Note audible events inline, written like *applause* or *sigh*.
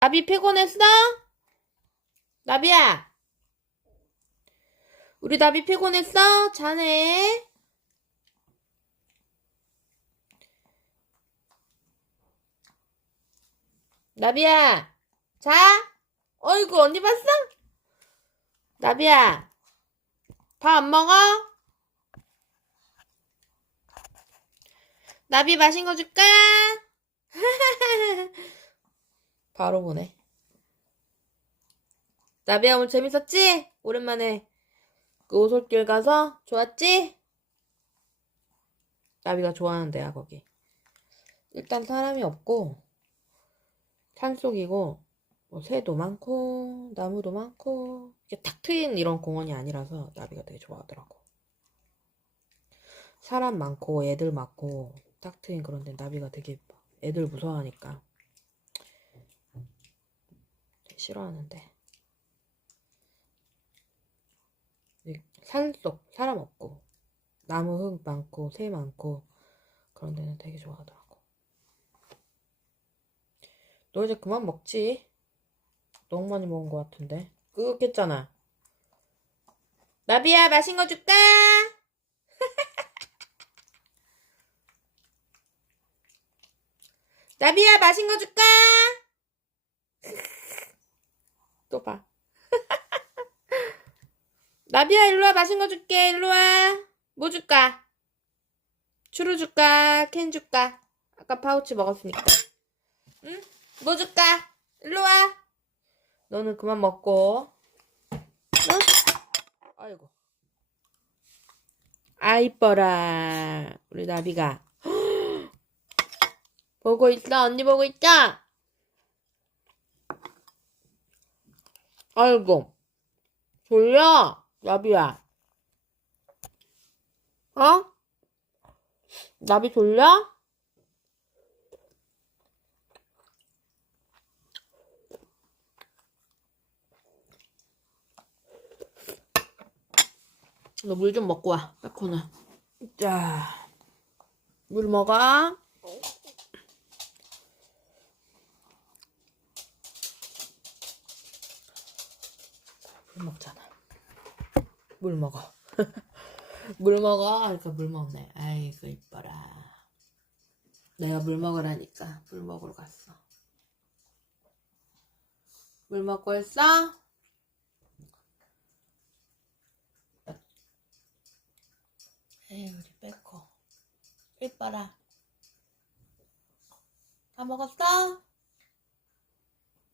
나비 피곤했어? 나비야. 우리 나비 피곤했어? 자네. 나비야. 자. 어이구, 언니 봤어? 나비야. 밥 안 먹어? 나비 마신 거 줄까? 바로 보내. 나비야 오늘 재밌었지? 오랜만에 그 오솔길 가서 좋았지? 나비가 좋아하는 데야 거기. 일단 사람이 없고 산속이고 뭐 새도 많고 나무도 많고 이게 탁 트인 이런 공원이 아니라서 나비가 되게 좋아하더라고. 사람 많고 애들 많고 딱 트인 그런 데 나비가 되게. 애들 무서워하니까 싫어하는데 이 산속 사람 없고 나무 흙 많고 새 많고 그런 데는 되게 좋아하더라고. 너 이제 그만 먹지? 너무 많이 먹은 것 같은데. 끄겠잖아. 나비야, 마신 거 줄까? *laughs* 나비야, 마신 거 줄까? 또 봐. 나비야, 일로 와, 마신 거 줄게, 일로 와. 뭐 줄까? 추루 줄까? 캔 줄까? 아까 파우치 먹었으니까. 응? 뭐 줄까? 일로 와. 너는 그만 먹고. 응? 아이고. 아, 이뻐라. 우리 나비가. *gasps* 보고 있어. 언니 보고 있죠? 아이고. 졸려. 나비야. 어? 나비 졸려? 너 물 좀 먹고 와, 빼코는. 자, 물 먹어. 물 먹잖아. 물 먹어. *laughs* 물 먹어. 그러니까 물 먹네. 아이고, 이뻐라. 내가 물 먹으라니까 물 먹으러 갔어. 물 먹고 있어? 에이, 우리 빼코. 이뻐라. 다 먹었어?